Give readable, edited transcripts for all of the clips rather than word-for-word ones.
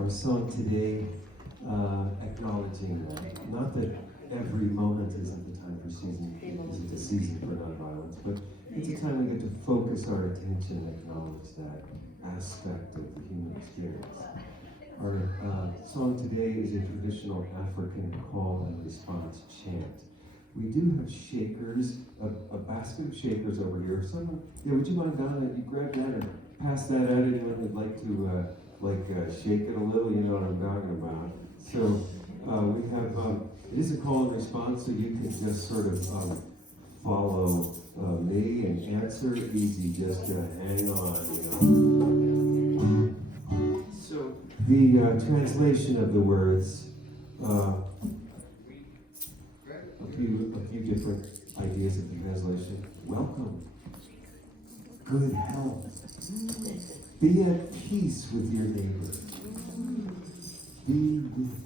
our song today, acknowledging that. Not that every moment isn't the time for isn't a season for nonviolence, but it's a time we get to focus our attention and acknowledge that aspect of the human experience. Our song today is a traditional African call and response chant. We do have shakers, a basket of shakers over here. Someone, would you mind, Donna, you grab that and pass that out? Anyone would like to shake it a little? You know what I'm talking about. So we have, it is a call and response, so you can just sort of follow me and answer easy, just hang on, So the translation of the words, a few different ideas of the translation. Welcome. Good health. Be at peace with your neighbor. Be with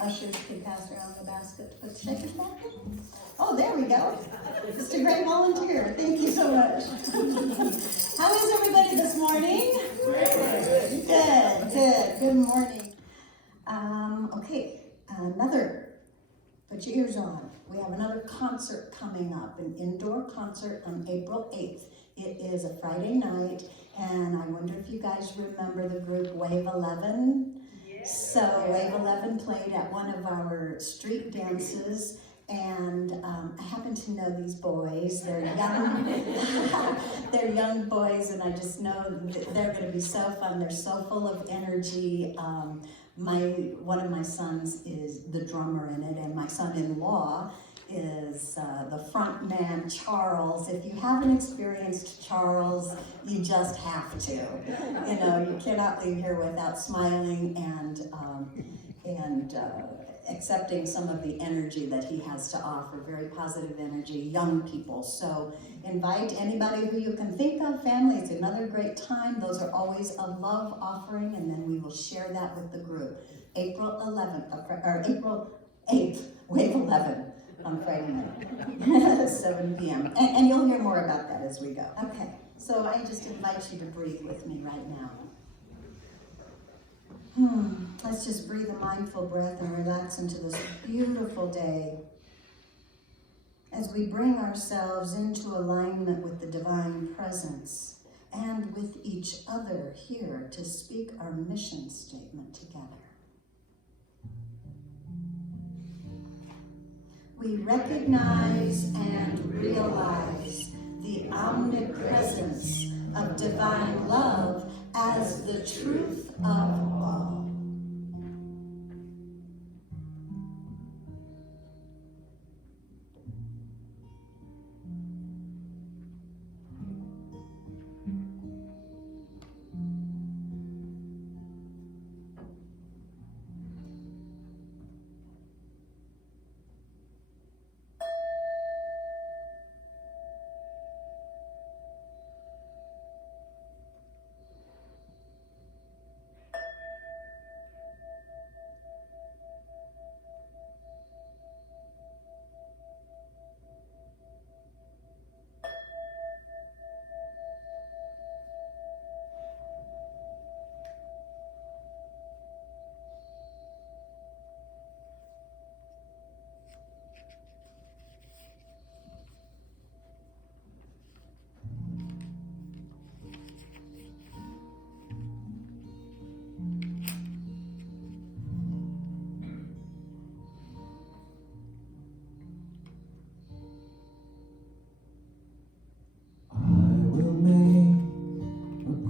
ushers can pass around the basket to put the shakers back in. Oh, there we go. Just a great volunteer. Thank you so much. How is everybody this morning? Good. Good morning. Okay, put your ears on. We have another concert coming up, an indoor concert on April 8th. It is a Friday night, and I wonder if you guys remember the group Wave 11? So Wave 11 played at one of our street dances, and I happen to know these boys. They're young, they're young boys, and I just know that they're going to be so fun. They're so full of energy. One of my sons is the drummer in it, and my son-in-law is the front man, Charles. If you haven't experienced Charles, you just have to. You know, you cannot leave here without smiling and and accepting some of the energy that he has to offer, very positive energy, young people. So invite anybody who you can think of, family, it's another great time. Those are always a love offering, and then we will share that with the group. April 11th, or April 8th, wave 11 on Friday night, 7 p.m. And you'll hear more about that as we go. Okay, so I just invite you to breathe with me right now. Let's just breathe a mindful breath and relax into this beautiful day as we bring ourselves into alignment with the divine presence and with each other here to speak our mission statement together. We recognize and realize the omnipresence of divine love as the truth of all. I will make a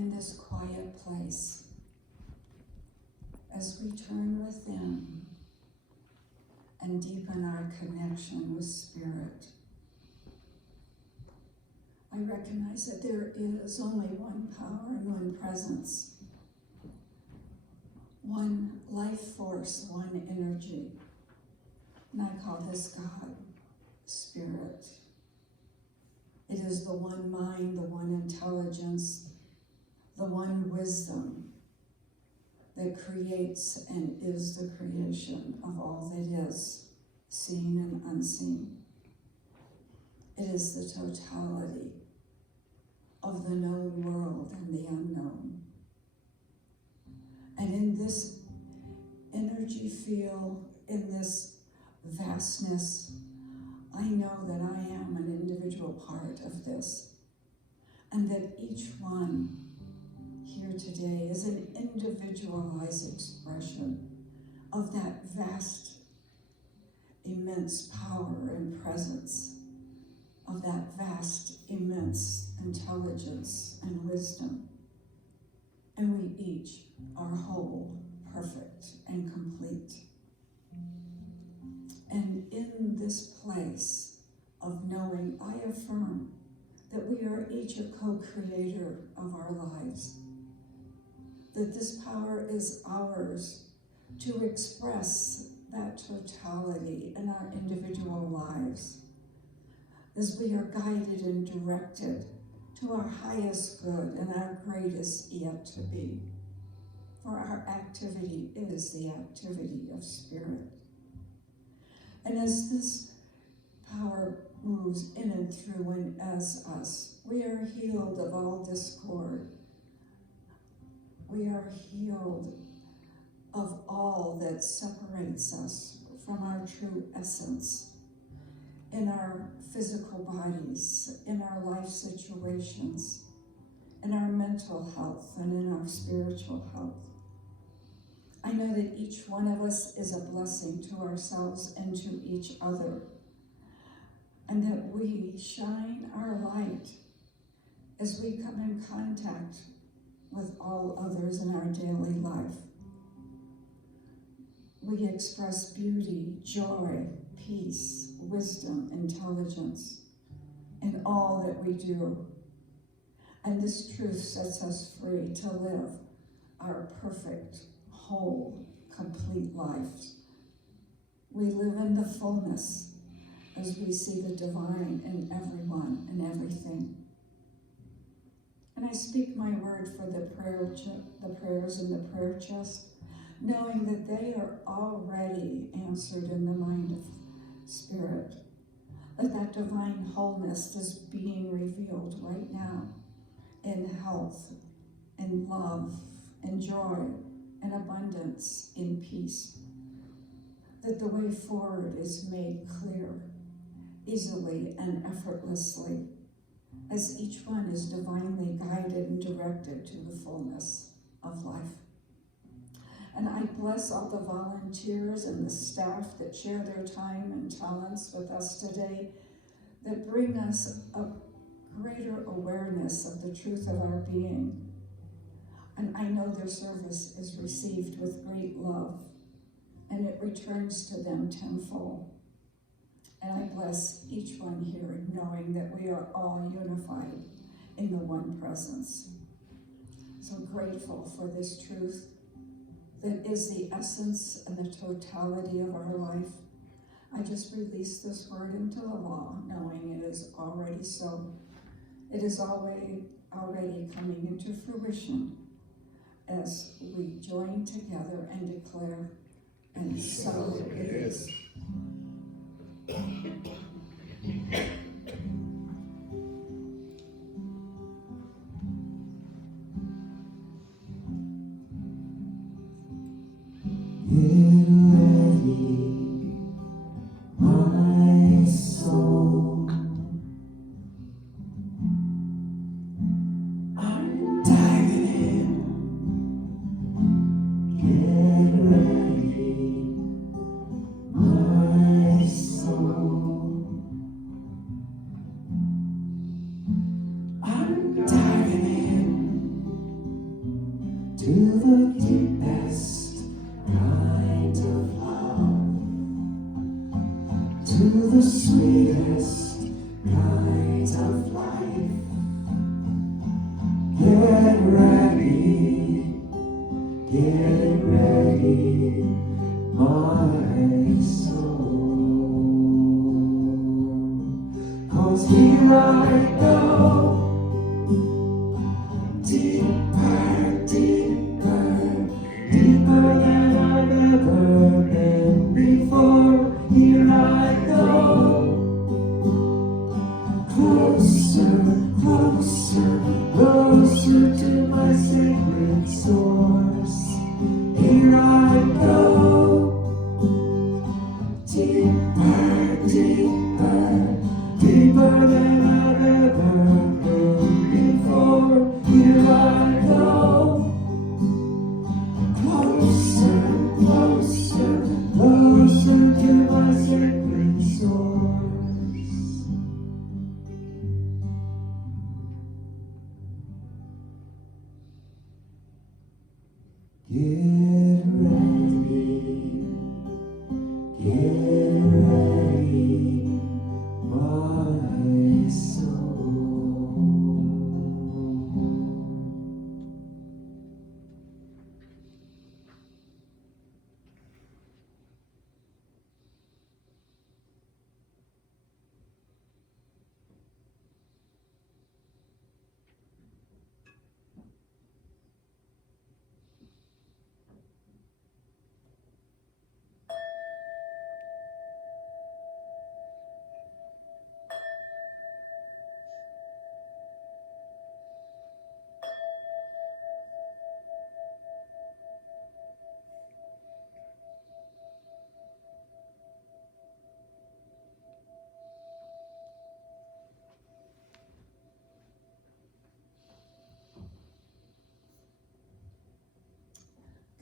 in this quiet place, as we turn within and deepen our connection with Spirit, I recognize that there is only one power and one presence, one life force, one energy. And I call this God, Spirit. It is the one mind, the one intelligence, the one wisdom that creates and is the creation of all that is, seen and unseen. It is the totality of the known world and the unknown. And in this energy field, in this vastness, I know that I am an individual part of this, and that each one here today is an individualized expression of that vast, immense power and presence, of that vast, immense intelligence and wisdom. And we each are whole, perfect, and complete. And in this place of knowing, I affirm that we are each a co-creator of our lives, that this power is ours to express that totality in our individual lives, as we are guided and directed to our highest good and our greatest yet to be. For our activity is the activity of Spirit. And as this power moves in and through and as us, we are healed of all discord. We are healed of all that separates us from our true essence in our physical bodies, in our life situations, in our mental health, and in our spiritual health. I know that each one of us is a blessing to ourselves and to each other, and that we shine our light as we come in contact with all others in our daily life. We express beauty, joy, peace, wisdom, intelligence in all that we do. And this truth sets us free to live our perfect, whole, complete lives. We live in the fullness as we see the divine in everyone and everything. And I speak my word for the prayers in the prayer chest, knowing that they are already answered in the mind of Spirit, that divine wholeness is being revealed right now in health, in love, in joy, in abundance, in peace. That the way forward is made clear, easily and effortlessly, as each one is divinely guided and directed to the fullness of life. And I bless all the volunteers and the staff that share their time and talents with us today, that bring us a greater awareness of the truth of our being. And I know their service is received with great love, and it returns to them tenfold. And I bless each one here, knowing that we are all unified in the one presence. So grateful for this truth that is the essence and the totality of our life. I just release this word into the law, knowing it is already so. It is already coming into fruition as we join together and declare, and so it is. Get ready, my soul. I'm diving in. Get ready, my soul. to the deepest kind of love, to the sweetest kind of life. Get ready, my soul. 'Cause here I go, deeper, deeper, deeper than I've ever been before. Here I go, closer, closer, closer to my sacred source. Here I go, deeper, deeper, deeper than I've ever been before. Here I go, closer, closer, closer to my sacred source. Get ready, my soul.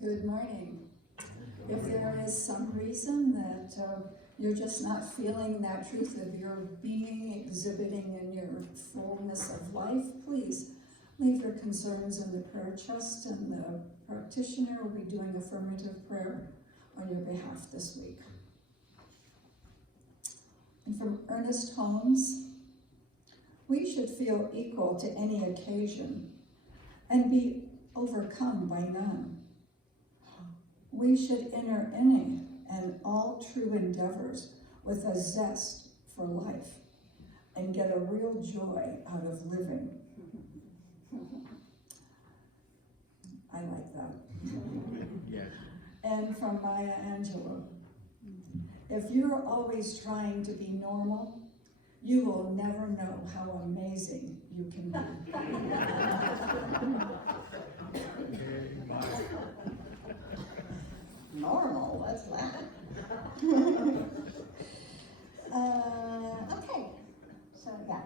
Good morning. If there is some reason that you're just not feeling that truth of your being exhibiting in your fullness of life, please leave your concerns in the prayer chest, and the practitioner will be doing affirmative prayer on your behalf this week. And from Ernest Holmes, we should feel equal to any occasion and be overcome by none. We should enter any and all true endeavors with a zest for life and get a real joy out of living. I like that. Yeah. And from Maya Angelou, if you're always trying to be normal, you will never know how amazing you can be. Normal, what's that? Okay, so yeah,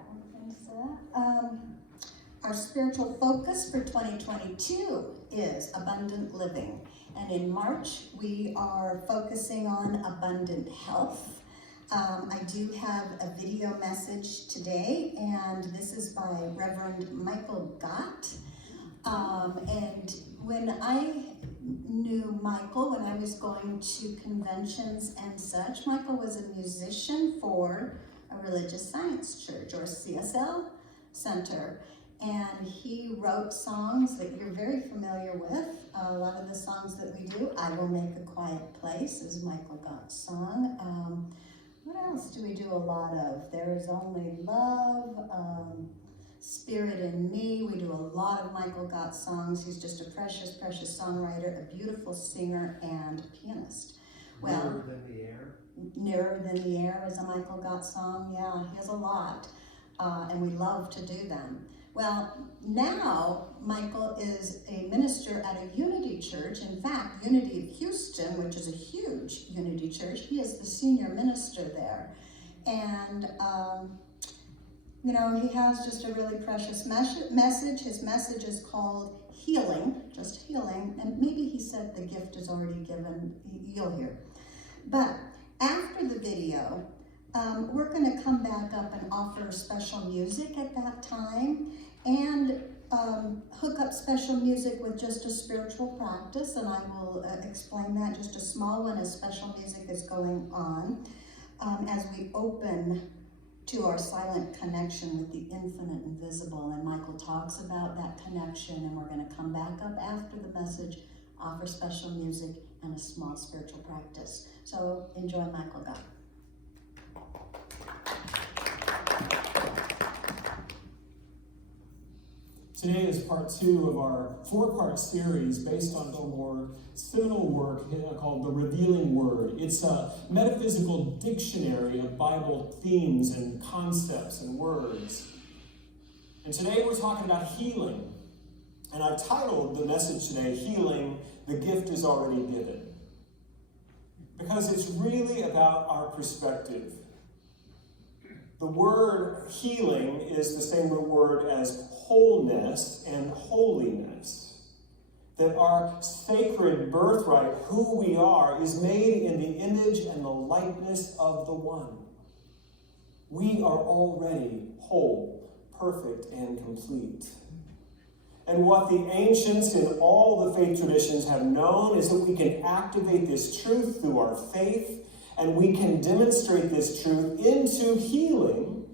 our spiritual focus for 2022 is abundant living. And in March, we are focusing on abundant health. I do have a video message today, and this is by Reverend Michael Gott. And when I knew Michael, when I was going to conventions and such, Michael was a musician for a religious science church, or CSL center. And he wrote songs that you're very familiar with. A lot of the songs that we do, I Will Make a Quiet Place is Michael Gott's song. What else do we do a lot of? There Is Only Love, Spirit in Me. We do a lot of Michael Gott songs. He's just a precious, precious songwriter, a beautiful singer and pianist. Well, Nearer Than the Air. Nearer Than the Air is a Michael Gott song. Yeah, he has a lot, and we love to do them. Well, now Michael is a minister at a Unity Church. In fact, Unity of Houston, which is a huge Unity Church, he is the senior minister there. And you know, he has just a really precious message. His message is called Healing, just healing, and maybe he said the gift is already given, you'll hear. But after the video, we're going to come back up and offer special music at that time, and hook up special music with just a spiritual practice, and I will explain that. Just a small one as special music is going on as we open to our silent connection with the infinite and visible. And Michael talks about that connection, and we're going to come back up after the message, offer special music and a small spiritual practice. So enjoy, Michael. God. Today is part 2 of our 4-part series based on the more seminal work called The Revealing Word. It's a metaphysical dictionary of Bible themes and concepts and words. And today we're talking about healing. And I've titled the message today, Healing, the Gift is Already Given. Because it's really about our perspective. The word healing is the same word as wholeness and holiness. That our sacred birthright, who we are, is made in the image and the likeness of the One. We are already whole, perfect, and complete. And what the ancients in all the faith traditions have known is that we can activate this truth through our faith, and we can demonstrate this truth into healing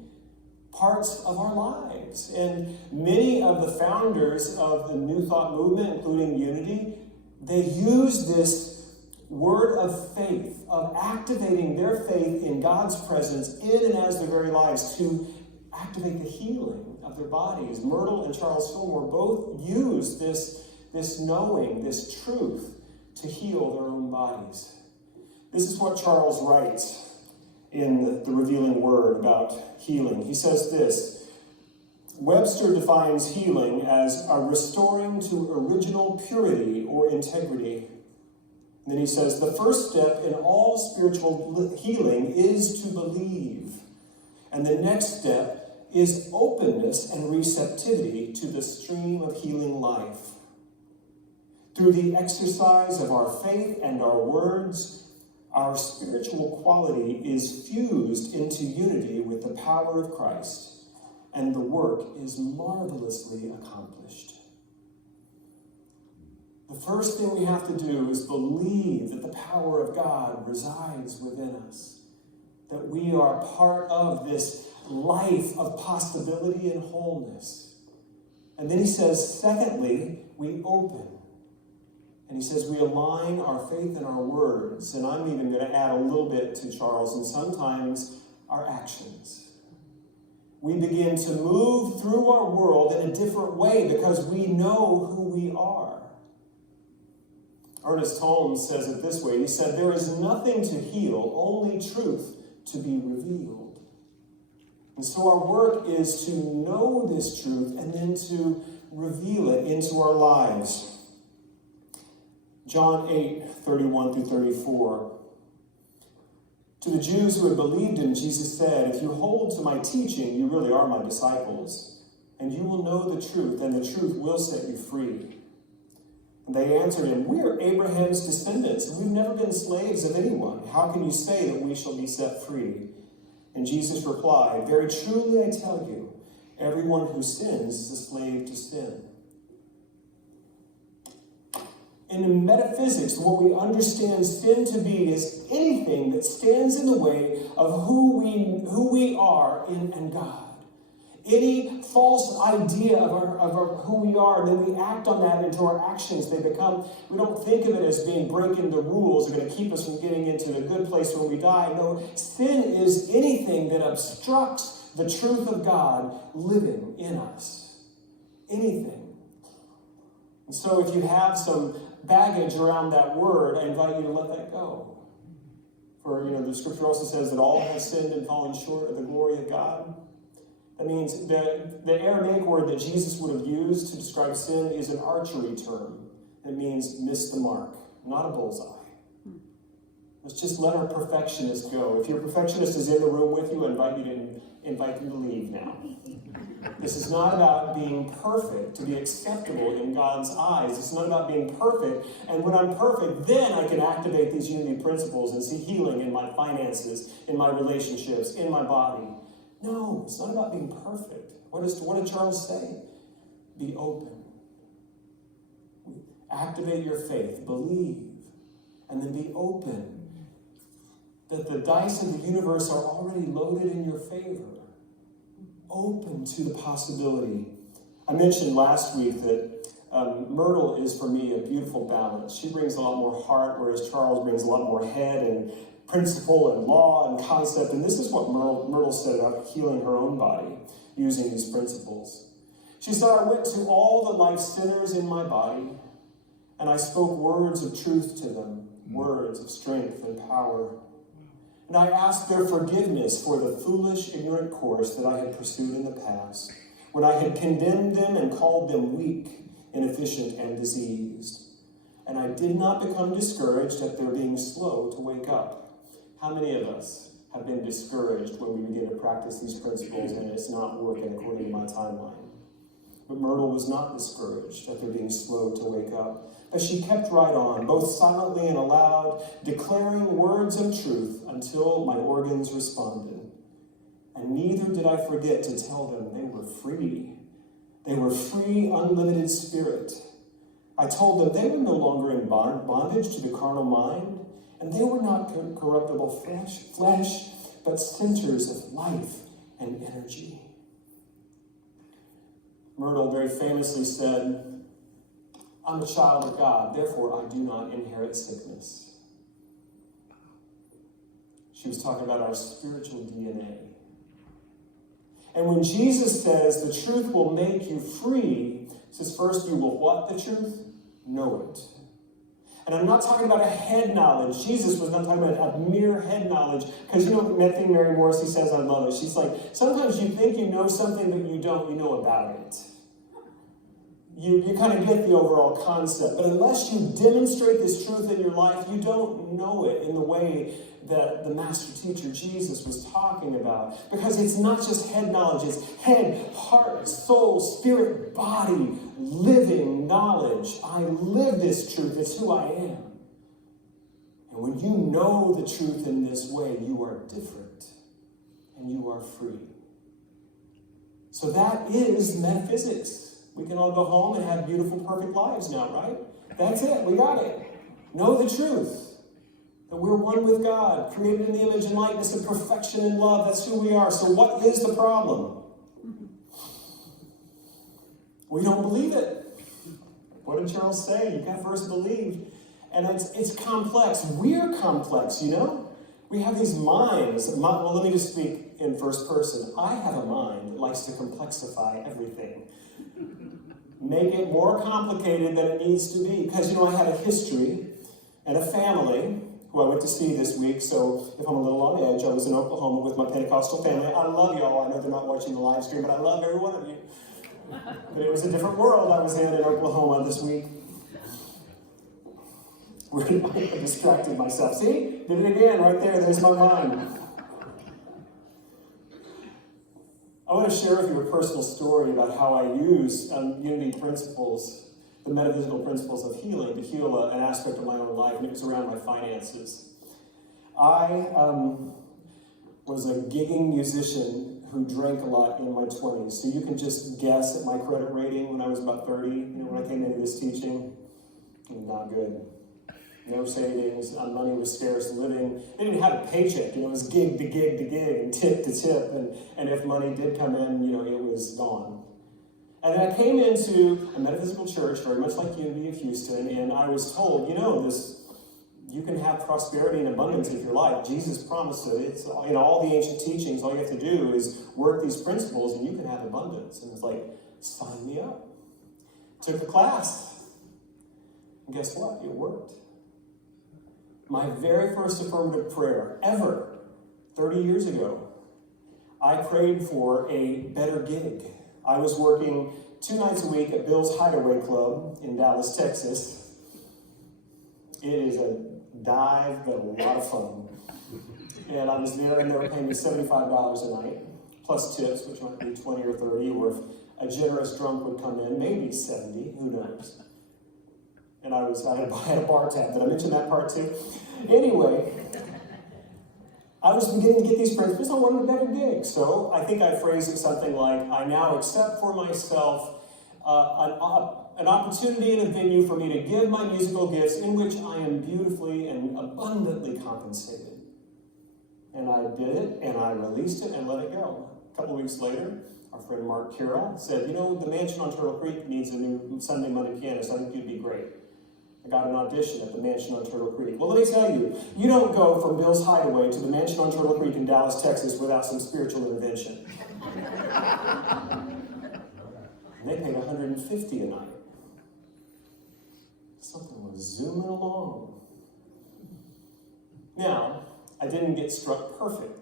parts of our lives. And many of the founders of the New Thought movement, including Unity, they use this word of faith, of activating their faith in God's presence in and as their very lives to activate the healing of their bodies. Myrtle and Charles Fillmore both use this knowing, this truth, to heal their own bodies. This is what Charles writes in the Revealing Word about healing. He says this: Webster defines healing as a restoring to original purity or integrity. And then he says, the first step in all spiritual healing is to believe. And the next step is openness and receptivity to the stream of healing life. Through the exercise of our faith and our words, our spiritual quality is fused into unity with the power of Christ, and the work is marvelously accomplished. The first thing we have to do is believe that the power of God resides within us, that we are part of this life of possibility and wholeness. And then he says, secondly, we open. And he says we align our faith and our words, and I'm even going to add a little bit to Charles, and sometimes our actions. We begin to move through our world in a different way because we know who we are. Ernest Holmes says it this way. He said, there is nothing to heal, only truth to be revealed. And so our work is to know this truth and then to reveal it into our lives. John 8:31 through 34. To the Jews who had believed him, Jesus said, if you hold to my teaching, you really are my disciples, and you will know the truth, and the truth will set you free. And they answered him, we are Abraham's descendants, and we've never been slaves of anyone. How can you say that we shall be set free? And Jesus replied, very truly I tell you, everyone who sins is a slave to sin. In metaphysics, what we understand sin to be is anything that stands in the way of who we are in God. Any false idea of who we are, and then we act on that into our actions. We don't think of it as being breaking the rules, are going to keep us from getting into the good place when we die. No, sin is anything that obstructs the truth of God living in us. Anything. And so if you have some baggage around that word, I invite you to let that go. For, the scripture also says that all have sinned and fallen short of the glory of God. That means the Aramaic word that Jesus would have used to describe sin is an archery term. It means miss the mark, not a bullseye. Let's just let our perfectionist go. If your perfectionist is in the room with you, I invite them to leave now. This is not about being perfect to be acceptable in God's eyes. It's not about being perfect. And when I'm perfect, then I can activate these unity principles and see healing in my finances, in my relationships, in my body. No, it's not about being perfect. What did Charles say? be open. Activate your faith, believe, and then be open that the dice of the universe are already loaded in your favor. Open to the possibility. I mentioned last week that Myrtle is, for me, a beautiful balance. She brings a lot more heart, whereas Charles brings a lot more head and principle and law and concept. And this is what Myrtle said about healing her own body using these principles. She said, I went to all the life centers in my body, and I spoke words of truth to them, words of strength and power. And I asked their forgiveness for the foolish, ignorant course that I had pursued in the past, when I had condemned them and called them weak, inefficient, and diseased. And I did not become discouraged at their being slow to wake up. How many of us have been discouraged when we begin to practice these principles and it's not working according to my timeline? But Myrtle was not discouraged at their being slow to wake up. But she kept right on, both silently and aloud, declaring words of truth until my organs responded. And neither did I forget to tell them they were free. They were free, unlimited spirit. I told them they were no longer in bondage to the carnal mind, and they were not corruptible flesh, but centers of life and energy. Myrtle very famously said, I'm a child of God, therefore I do not inherit sickness. She was talking about our spiritual DNA. And when Jesus says the truth will make you free, he says first you will what the truth? Know it. And I'm not talking about a head knowledge. Jesus was not talking about a mere head knowledge. Because you know that thing Mary Morrissey says, I love it. She's like, sometimes you think you know something, but you don't, you know about it. You kind of get the overall concept. But unless you demonstrate this truth in your life, you don't know it in the way that the master teacher Jesus was talking about. Because it's not just head knowledge, it's head, heart, soul, spirit, body, living knowledge. I live this truth, it's who I am. And when you know the truth in this way, you are different and you are free. So that is metaphysics. We can all go home and have beautiful, perfect lives now, right? That's it. We got it. Know the truth. That we're one with God, created in the image and likeness of perfection and love. That's who we are. So what is the problem? We don't believe it. What did Charles say? You got to first believe. And it's complex. We're complex, you know? We have these minds. Well, let me just speak in first person. I have a mind that likes to complexify everything. Make it more complicated than it needs to be. Because, you know, I had a history and a family who I went to see this week. So if I'm a little on edge, I was in Oklahoma with my Pentecostal family. I love y'all. I know they're not watching the live stream, but I love every one of you. But it was a different world I was in Oklahoma this week. I distracted myself. See? Did it again right there. There's my mind. I want to share with you a personal story about how I use unity principles, the metaphysical principles of healing, to heal an aspect of my own life, and it was around my finances. I was a gigging musician who drank a lot in my 20s. So you can just guess at my credit rating when I was about 30, when I came into this teaching. Not good. No savings, money was scarce, living. They didn't have a paycheck, it was gig to gig to gig and tip to tip. And if money did come in, it was gone. And then I came into a metaphysical church, very much like Unity of Houston, and I was told, you can have prosperity and abundance in your life. Jesus promised it. It's in all the ancient teachings, all you have to do is work these principles and you can have abundance. And it's like, sign me up. Took the class. And guess what? It worked. My very first affirmative prayer ever, 30 years ago, I prayed for a better gig. I was working 2 nights a week at Bill's Hideaway Club in Dallas, Texas. It is a dive, but a lot of fun. And I was there, and they were paying me $75 a night, plus tips, which might be 20 or 30, or if a generous drunk would come in, maybe 70, who knows. And I had a bar tab. Did I mention that part too? Anyway, I was beginning to get these principles. I wanted a better gig. So I think I phrased it something like, I now accept for myself an opportunity and a venue for me to give my musical gifts in which I am beautifully and abundantly compensated. And I did it, and I released it and let it go. A couple of weeks later, our friend Mark Carroll said, the Mansion on Turtle Creek needs a new Sunday Monday pianist. I think you'd be great. I got an audition at the Mansion on Turtle Creek. Well, let me tell you, you don't go from Bill's Hideaway to the Mansion on Turtle Creek in Dallas, Texas without some spiritual intervention. And they paid $150 a night. Something was zooming along. Now, I didn't get struck perfect,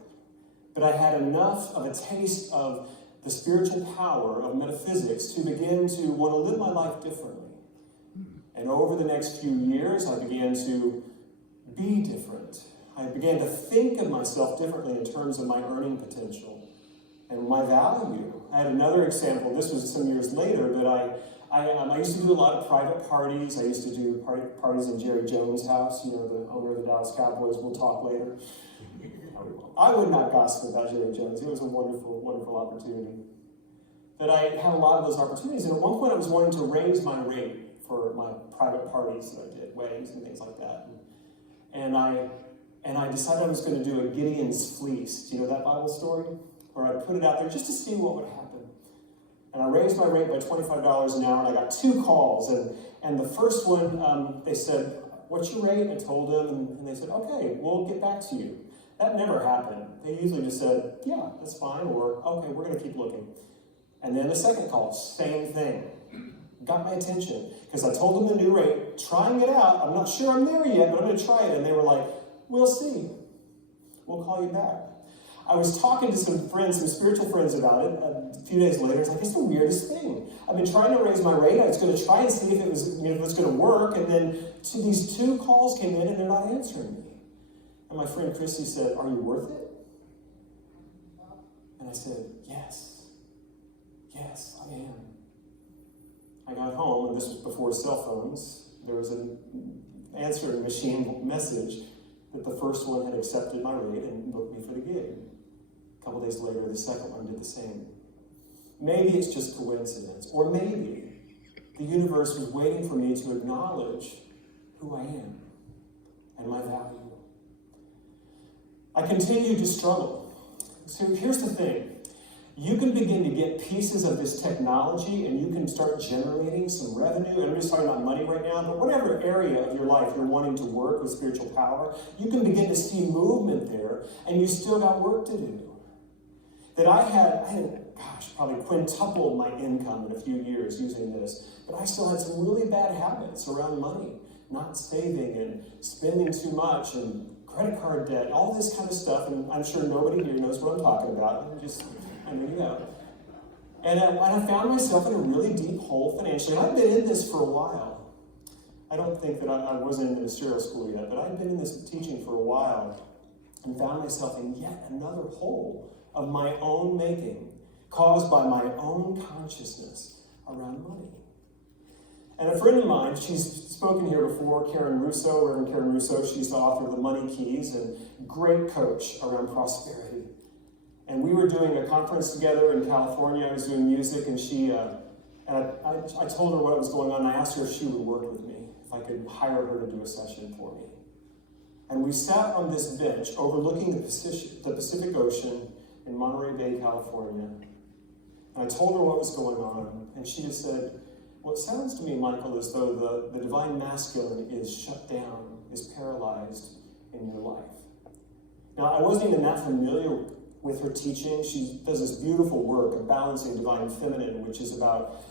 but I had enough of a taste of the spiritual power of metaphysics to begin to want to live my life differently. And over the next few years, I began to be different. I began to think of myself differently in terms of my earning potential and my value. I had another example. This was some years later, but I used to do a lot of private parties. I used to do parties in Jerry Jones' house, the owner of the Dallas Cowboys. We'll talk later. I would not gossip about Jerry Jones. It was a wonderful, wonderful opportunity. But I had a lot of those opportunities. And at one point, I was wanting to raise my rate for my private parties that I did, weddings and things like that. And I decided I was going to do a Gideon's Fleece. Do you know that Bible story? Where I put it out there just to see what would happen. And I raised my rate by $25 an hour, and I got 2 calls. And the first one, they said, "What's your rate?" I told them, and they said, "Okay, we'll get back to you." That never happened. They usually just said, "Yeah, that's fine," or "Okay, we're going to keep looking." And then the second call, same thing. Got my attention, because I told them the new rate, trying it out. I'm not sure I'm there yet, but I'm going to try it. And they were like, "We'll see. We'll call you back." I was talking to some friends, some spiritual friends about it a few days later. It's like, it's the weirdest thing. I've been trying to raise my rate. I was going to try and see if it was going to work. And then these 2 calls came in, and they're not answering me. And my friend Christy said, "Are you worth it?" And I said, "Yes. Yes, I am." I got home, and this was before cell phones. There was an answering machine message that the first one had accepted my rate and booked me for the gig. A couple days later, the second one did the same. Maybe it's just coincidence, or maybe the universe was waiting for me to acknowledge who I am and my value. I continued to struggle. So here's the thing. You can begin to get pieces of this technology, and you can start generating some revenue. And I'm just talking about money right now, but whatever area of your life you're wanting to work with spiritual power, you can begin to see movement there, and you still got work to do. That I had, probably quintupled my income in a few years using this, but I still had some really bad habits around money, not saving and spending too much and credit card debt, all this kind of stuff. And I'm sure nobody here knows what I'm talking about. I know you know. And I found myself in a really deep hole financially. And I've been in this for a while. I don't think that I wasn't in ministerial school yet, but I'd been in this teaching for a while and found myself in yet another hole of my own making, caused by my own consciousness around money. And a friend of mine, she's spoken here before, Reverend Karen Russo, she's the author of The Money Keys and great coach around prosperity. And we were doing a conference together in California. I was doing music, and I told her what was going on. And I asked her if she would work with me, if I could hire her to do a session for me. And we sat on this bench overlooking the Pacific Ocean in Monterey Bay, California. And I told her what was going on, and she just said, "Well, it sounds to me, Michael, as though the divine masculine is shut down, is paralyzed in your life." Now, I wasn't even that familiar with her teaching. She does this beautiful work of balancing divine feminine, which is about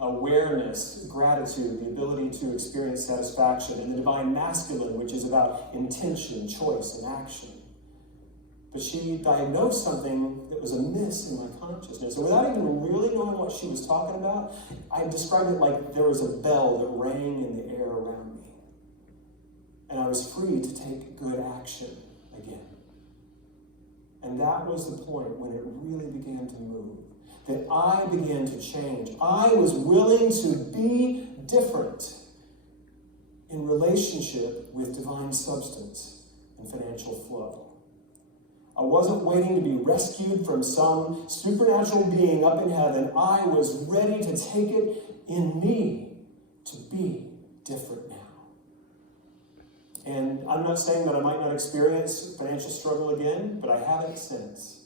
awareness, gratitude, the ability to experience satisfaction, and the divine masculine, which is about intention, choice, and action. But she diagnosed something that was amiss in my consciousness. And without even really knowing what she was talking about, I described it like there was a bell that rang in the air around me. And I was free to take good action again. And that was the point when it really began to move. That I began to change. I was willing to be different in relationship with divine substance and financial flow. I wasn't waiting to be rescued from some supernatural being up in heaven. I was ready to take it in me to be different now. And I'm not saying that I might not experience financial struggle again, but I haven't since.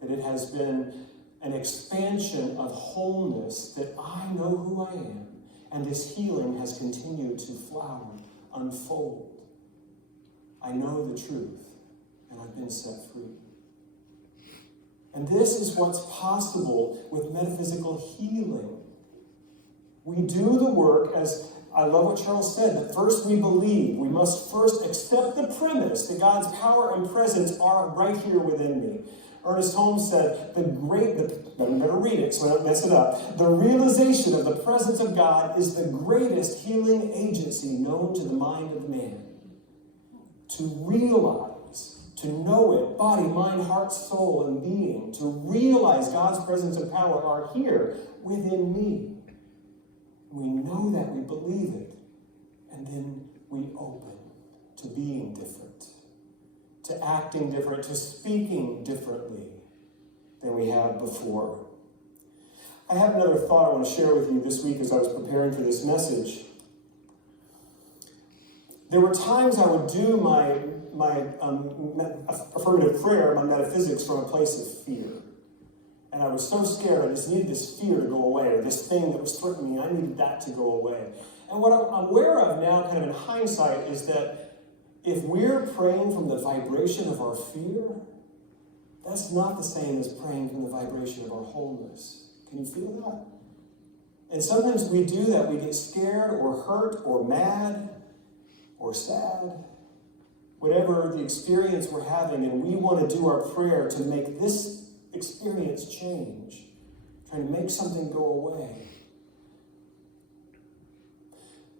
That it has been an expansion of wholeness, that I know who I am, and this healing has continued to flower, unfold. I know the truth, and I've been set free. And this is what's possible with metaphysical healing. We do the work, as I love what Charles said, that first we believe. We must first accept the premise that God's power and presence are right here within me. Ernest Holmes said, I'm going to read it so I don't mess it up. The realization of the presence of God is the greatest healing agency known to the mind of man. To realize, to know it, body, mind, heart, soul, and being, to realize God's presence and power are here within me. We know that, we believe it, and then we open to being different, to acting different, to speaking differently than we have before. I have another thought I want to share with you this week as I was preparing for this message. There were times I would do my affirmative prayer, my metaphysics, from a place of fear. And I was so scared, I just needed this fear to go away, or this thing that was threatening me, I needed that to go away. And what I'm aware of now, kind of in hindsight, is that if we're praying from the vibration of our fear, that's not the same as praying from the vibration of our wholeness. Can you feel that? And sometimes we do that. We get scared or hurt or mad or sad, whatever the experience we're having, and we want to do our prayer to make this experience change, trying to make something go away.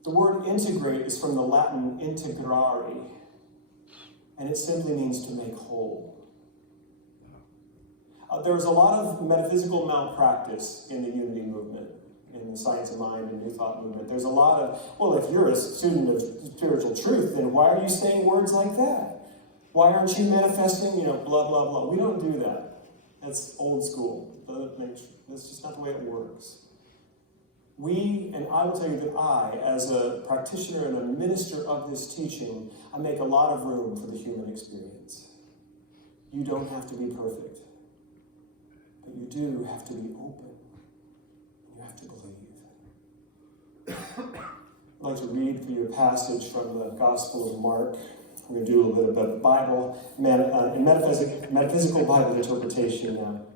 The word integrate is from the Latin integrare, and it simply means to make whole. There's a lot of metaphysical malpractice in the unity movement, in the Science of Mind and New Thought movement. There's a lot of, well, if you're a student of spiritual truth, then why are you saying words like that? Why aren't you manifesting, blah, blah, blah? We don't do that. That's old school. That's just not the way it works. And I will tell you that I, as a practitioner and a minister of this teaching, I make a lot of room for the human experience. You don't have to be perfect, but you do have to be open. You have to believe. I'd like to read for you a passage from the Gospel of Mark. We're going to do a little bit of Bible, metaphysical Bible interpretation now.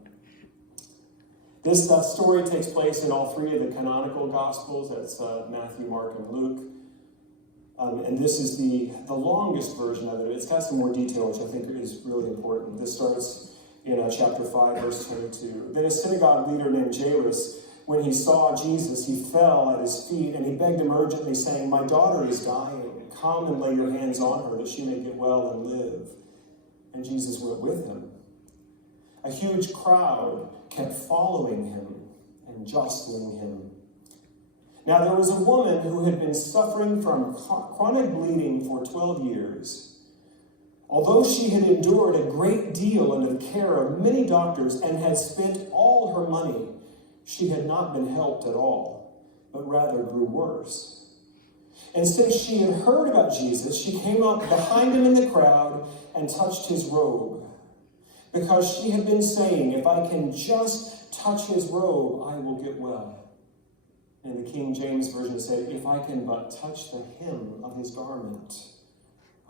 This story takes place in all three of the canonical Gospels. That's Matthew, Mark, and Luke. And this is the longest version of it. It's got some more detail, which I think is really important. This starts in chapter 5, verse 22. Then a synagogue leader named Jairus, when he saw Jesus, he fell at his feet, and he begged him urgently, saying, "My daughter is dying. Come and lay your hands on her, that she may get well and live." And Jesus went with him. A huge crowd kept following him and jostling him. Now there was a woman who had been suffering from chronic bleeding for 12 years. Although she had endured a great deal under the care of many doctors and had spent all her money, she had not been helped at all, but rather grew worse. And since she had heard about Jesus, she came up behind him in the crowd and touched his robe, because she had been saying, "If I can just touch his robe, I will get well." And the King James Version said, "If I can but touch the hem of his garment,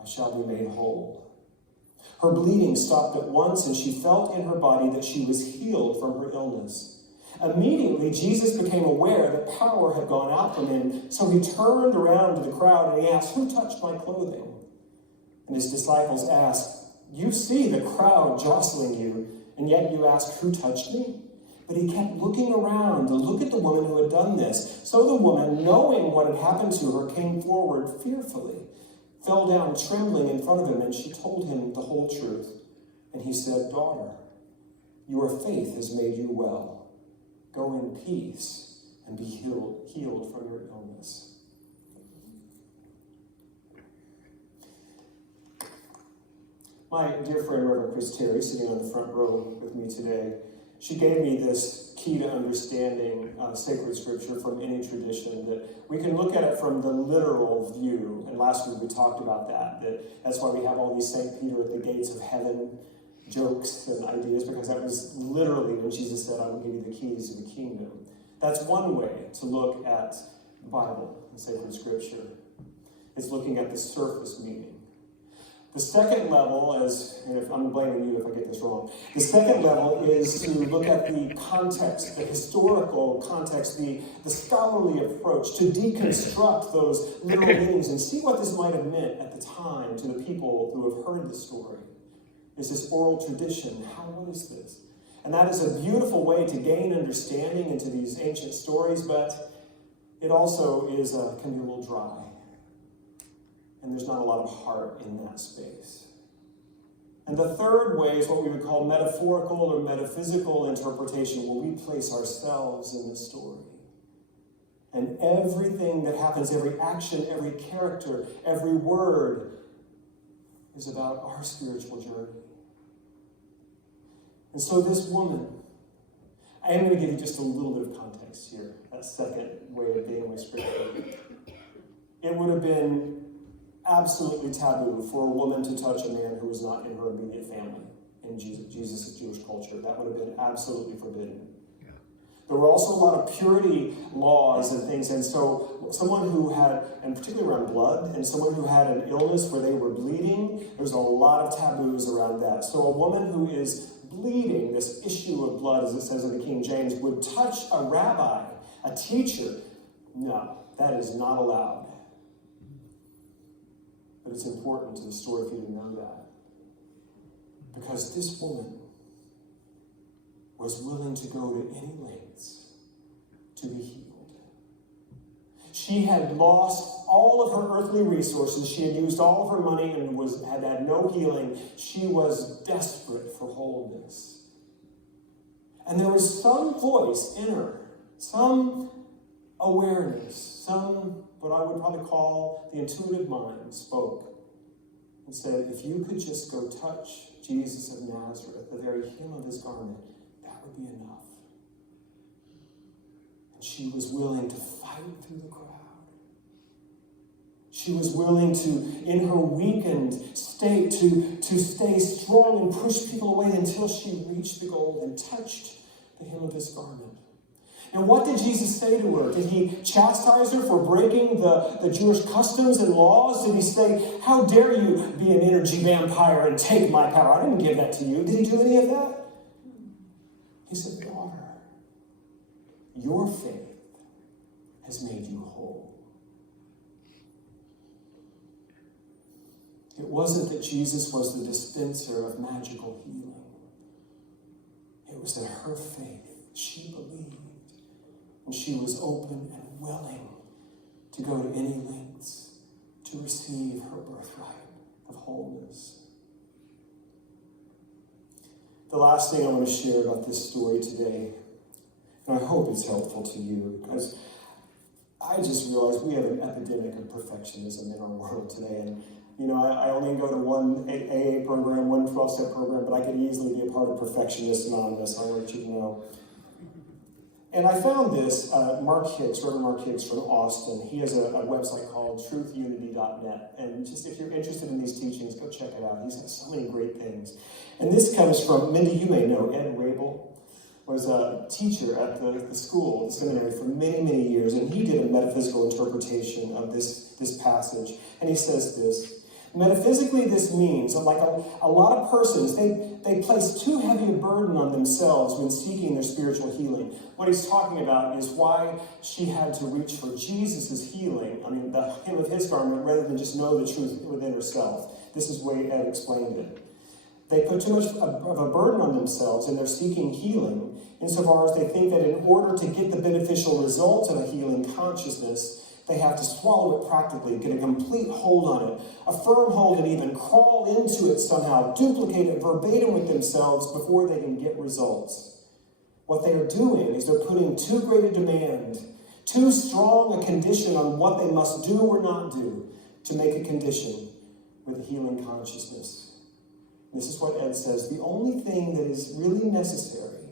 I shall be made whole." Her bleeding stopped at once, and she felt in her body that she was healed from her illness. Immediately, Jesus became aware that power had gone out from him, so he turned around to the crowd and he asked, "Who touched my clothing?" And his disciples asked, "You see the crowd jostling you, and yet you ask, 'Who touched me?'" But he kept looking around to look at the woman who had done this. So the woman, knowing what had happened to her, came forward fearfully, fell down trembling in front of him, and she told him the whole truth. And he said, "Daughter, your faith has made you well. Go in peace and be healed from your illness." My dear friend, Reverend Chris Terry, sitting on the front row with me today, she gave me this key to understanding sacred scripture from any tradition, that we can look at it from the literal view. And last week we talked about that's why we have all these St. Peter at the gates of heaven jokes and ideas, because that was literally when Jesus said, I will give you the keys to the kingdom. That's one way to look at the Bible and sacred scripture. It's looking at the surface meaning. The second level is, and if I'm blaming you if I get this wrong, the second level is to look at the context, the historical context, the scholarly approach, to deconstruct those literal meanings and see what this might have meant at the time to the people who have heard the story. Is this oral tradition? What is this? And that is a beautiful way to gain understanding into these ancient stories, but it also can be a little dry. And there's not a lot of heart in that space. And the third way is what we would call metaphorical or metaphysical interpretation, where we place ourselves in the story. And everything that happens, every action, every character, every word, is about our spiritual journey. And so this woman, I am going to give you just a little bit of context here, that second way of dealing with scripture. It would have been absolutely taboo for a woman to touch a man who was not in her immediate family in Jesus' Jewish culture. That would have been absolutely forbidden. Yeah. There were also a lot of purity laws and things, and so someone who had, and particularly around blood, and someone who had an illness where they were bleeding, there's a lot of taboos around that. So a woman who is bleeding, this issue of blood, as it says in the King James, would touch a rabbi, a teacher. No, that is not allowed. But it's important to the story for you to know that. Because this woman was willing to go to any lengths to be healed. She had lost all of her earthly resources. She had used all of her money and had no healing. She was desperate for wholeness. And there was some voice in her, some awareness, some what I would probably call the intuitive mind spoke and said, if you could just go touch Jesus of Nazareth, the very hem of his garment, that would be enough. And she was willing to fight through the crowd. She was willing to, in her weakened state, to stay strong and push people away until she reached the goal and touched the hem of his garment. And what did Jesus say to her? Did he chastise her for breaking the Jewish customs and laws? Did he say, how dare you be an energy vampire and take my power? I didn't give that to you. Did he do any of that? He said, daughter, your faith has made you whole. It wasn't that Jesus was the dispenser of magical healing. It was that her faith, she believed. And she was open and willing to go to any lengths to receive her birthright of wholeness. The last thing I want to share about this story today, and I hope it's helpful to you, because I just realized we have an epidemic of perfectionism in our world today. And, I only go to one AA program, one 12-step program, but I could easily be a part of Perfectionist Anonymous. I'll let you know. And I found this, Reverend Mark Hicks from Austin. He has a website called truthunity.net. And just if you're interested in these teachings, go check it out. He's got so many great things. And this comes from, Mindy, you may know, Ed Rabel was a teacher at the school, the seminary, for many, many years. And he did a metaphysical interpretation of this passage. And he says this, metaphysically, this means that like a lot of persons, they place too heavy a burden on themselves when seeking their spiritual healing. What he's talking about is why she had to reach for Jesus' healing, the hem of his garment, rather than just know the truth within herself. This is the way Ed explained it. They put too much of a burden on themselves and they're seeking healing insofar as they think that in order to get the beneficial results of a healing consciousness, they have to swallow it practically, get a complete hold on it, a firm hold, and even crawl into it somehow, duplicate it verbatim with themselves before they can get results. What they are doing is they're putting too great a demand, too strong a condition on what they must do or not do to make a condition with a healing consciousness. This is what Ed says. The only thing that is really necessary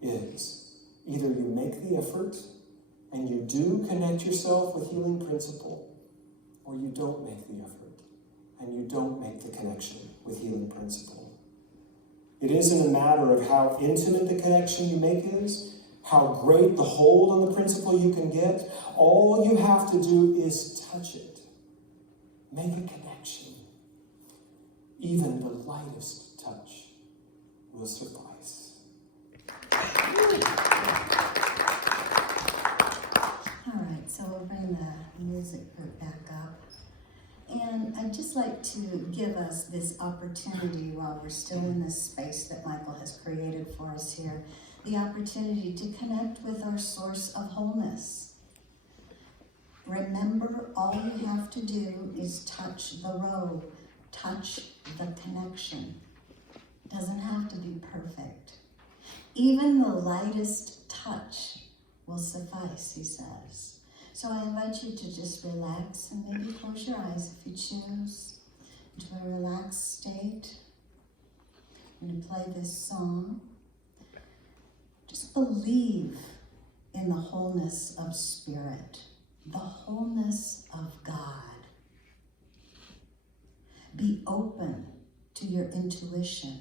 is Either you make the effort and you do connect yourself with healing principle, or you don't make the effort and you don't make the connection with healing principle. It isn't a matter of how intimate the connection you make is, how great the hold on the principle you can get. All you have to do is touch it. Make a connection. Even the lightest touch will suffice. All right, so we'll bring the music group back up. And I'd just like to give us this opportunity while we're still in this space that Michael has created for us here, the opportunity to connect with our source of wholeness. Remember, all you have to do is touch the road, touch the connection. It doesn't have to be perfect. Even the lightest touch will suffice, he says. So I invite you to just relax and maybe close your eyes if you choose, into a relaxed state. I'm going to play this song. Just believe in the wholeness of spirit, the wholeness of God. Be open to your intuition,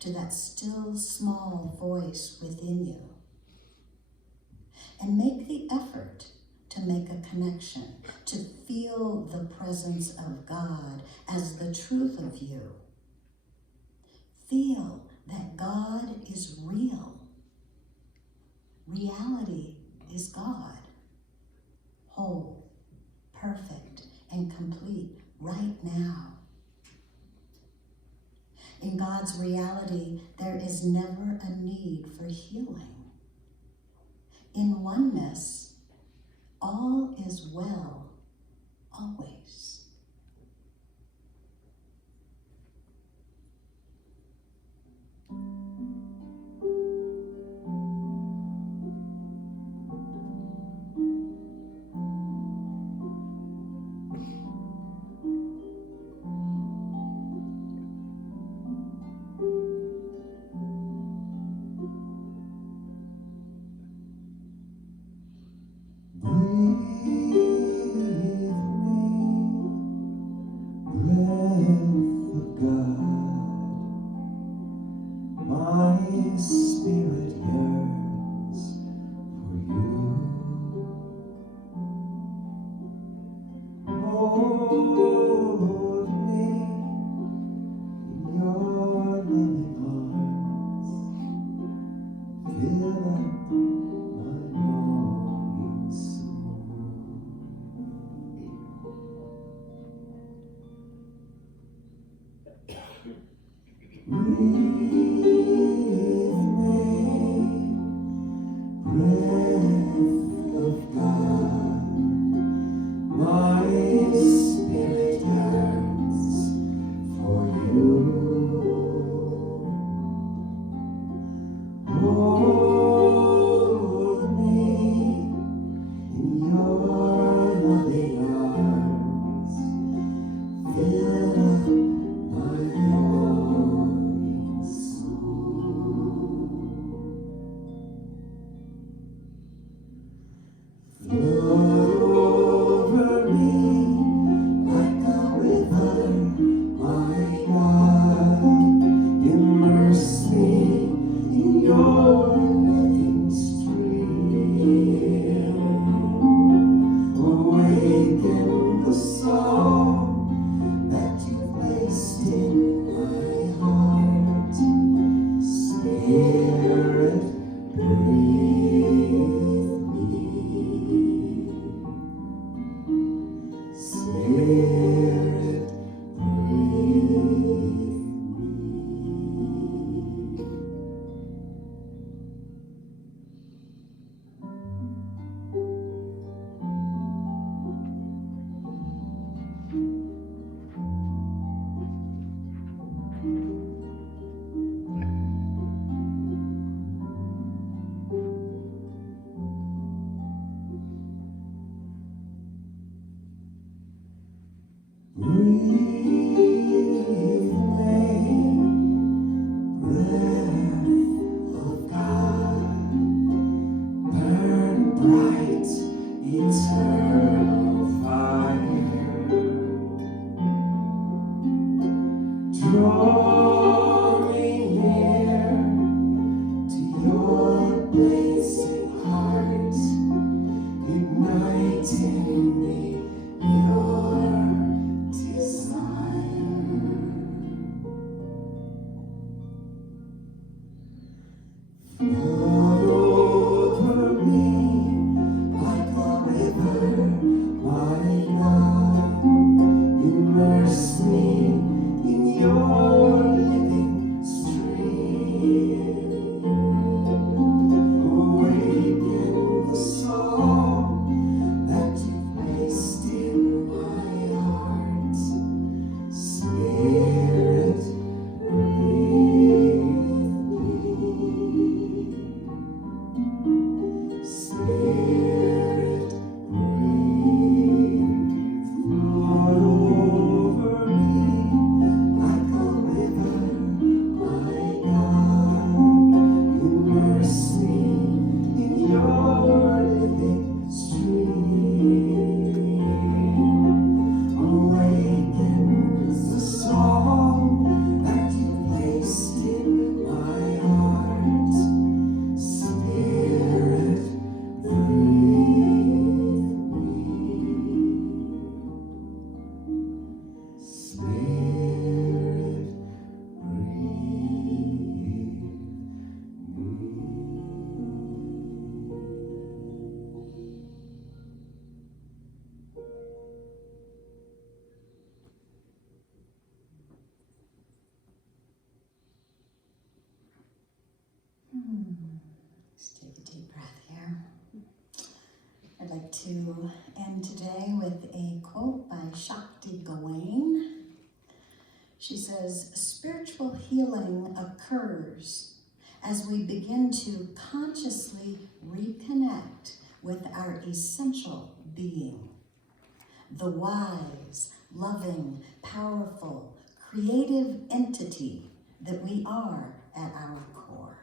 to that still small voice within you. And make the effort to make a connection, to feel the presence of God as the truth of you. Feel that God is real. Reality is God, whole, perfect, and complete right now. In God's reality, there is never a need for healing. In oneness, all is well, always. Just take a deep breath here. I'd like to end today with a quote by Shakti Gawain. She says, "Spiritual healing occurs as we begin to consciously reconnect with our essential being, the wise, loving, powerful, creative entity that we are at our core."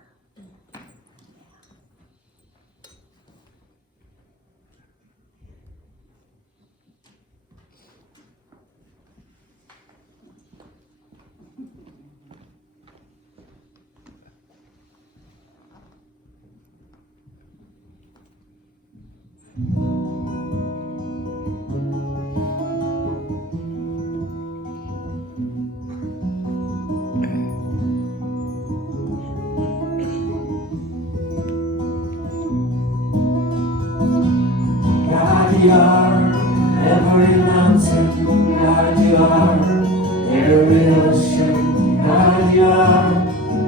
God, you are every mountain. God, you are every ocean. God, you are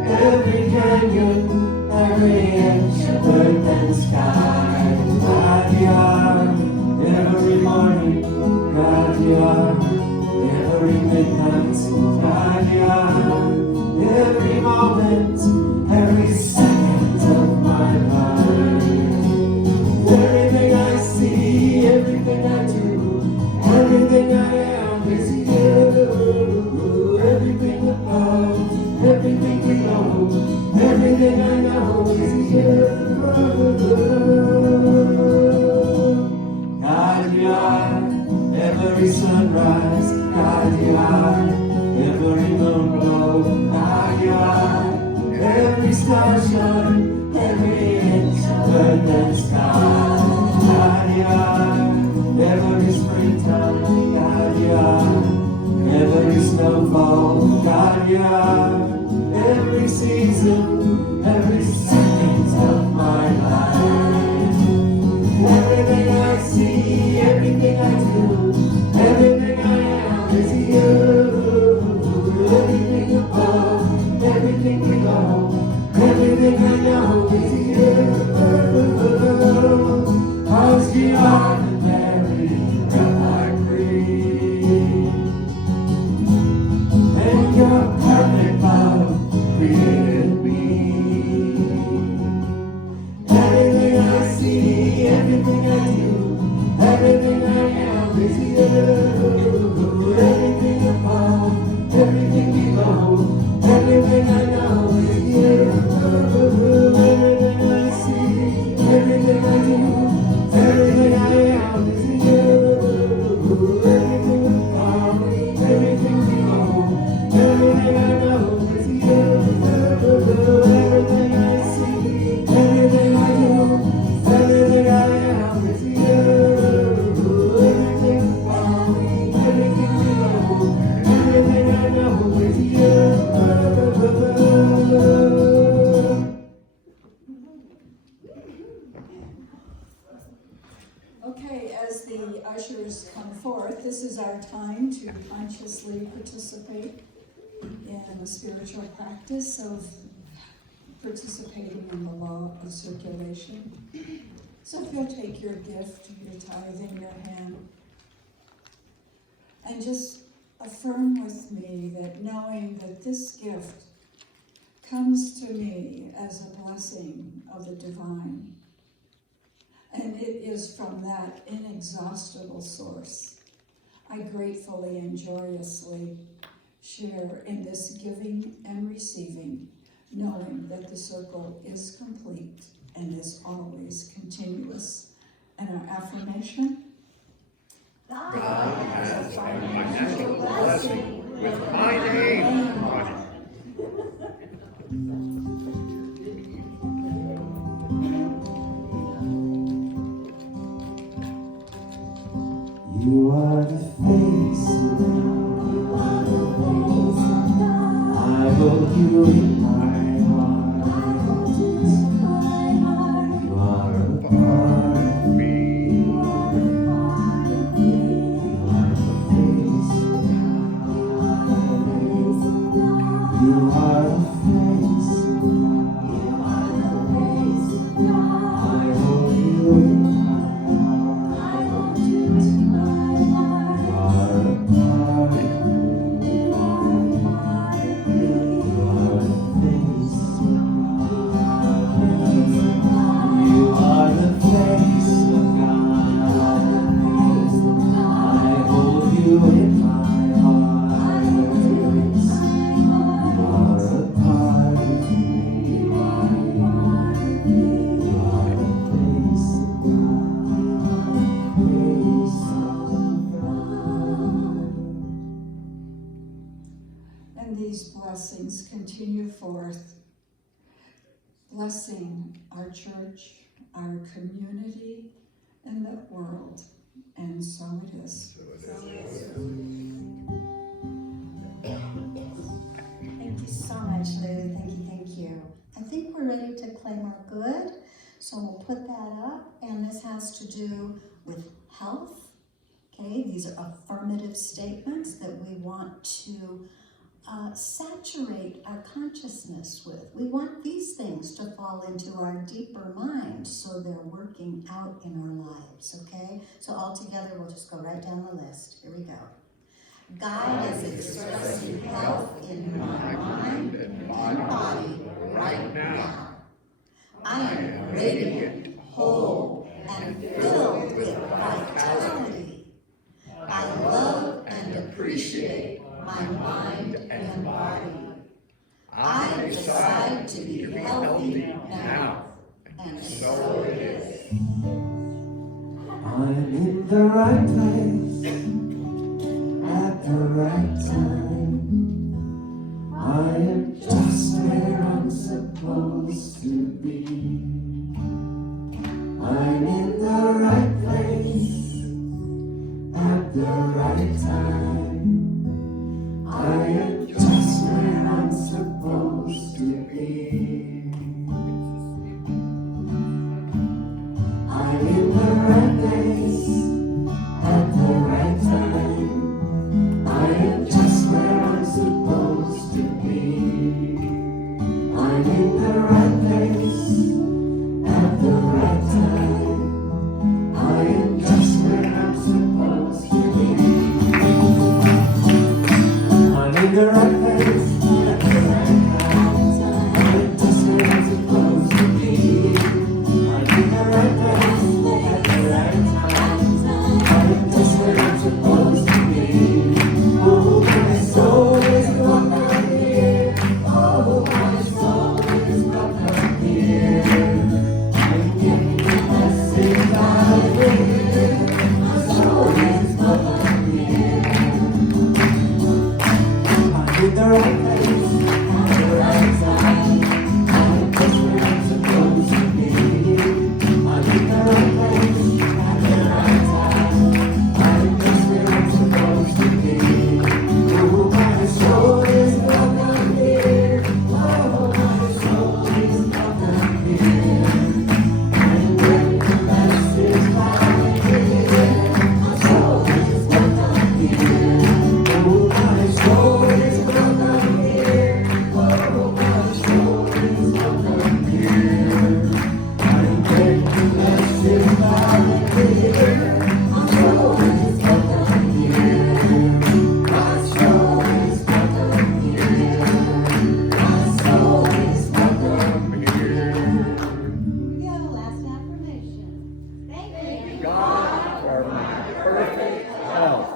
every canyon, every inch of earth and sky. God, you are every morning. God, you are every midnight. God, you are every moment, every second of my life. Everything I see, everything I do, everything I am is you. Everything above, everything below, everything I know is you. God, you are every sunrise. God, you are every moon glow. God, you are every star shine, every inch of earth and sky. God, you are every springtime. God, you are every snowfall. God, you are every season, every second of my life. Everything I see, everything I do, everything I am is you. Everything above, everything below, everything I know is you. 'Cause you are the very breath I breathe, and your perfect love created me. ushers come forth, this is our time to consciously participate in a spiritual practice of participating in the law of circulation. So if you'll take your gift, your tithe in your hand, and just affirm with me that knowing that this gift comes to me as a blessing of the divine, and it is from that inexhaustible source, I gratefully and joyously share in this giving and receiving, knowing that the circle is complete and is always continuous. And our affirmation: God has a financial blessing with my name on it. You are the face of God. I hold you in my heart. You are a part of me. You are the face of God. You are the face of God. I hold you in my heart. You are a part of me. You are the face of God. You are the face of God. I hold you in my heart. You are a part of me. You are the face of God. And these blessings continue forth, blessing our church, our community, and the world. And so it is. Thank you so much, Lou. Thank you. I think we're ready to claim our good, so we'll put that up. And this has to do with health. Okay, these are affirmative statements that we want to saturate our consciousness with. We want these things to fall into our deeper mind so they're working out in our lives, okay? So all together, we'll just go right down the list. Here we go. God is expressing health in my mind and body right now. I am radiant, whole, and filled with vitality. I love and appreciate my mind and body. I decide to be healthy now, and so it is. I'm in the right place at the right time. I am just where I'm supposed to be. I'm in the right place at the right time. I am just where I'm supposed to be. I'm in the right place at the right time. I am just where I'm supposed to be. I'm in the right place at the right time. I am just where I'm supposed to be. I'm in the health,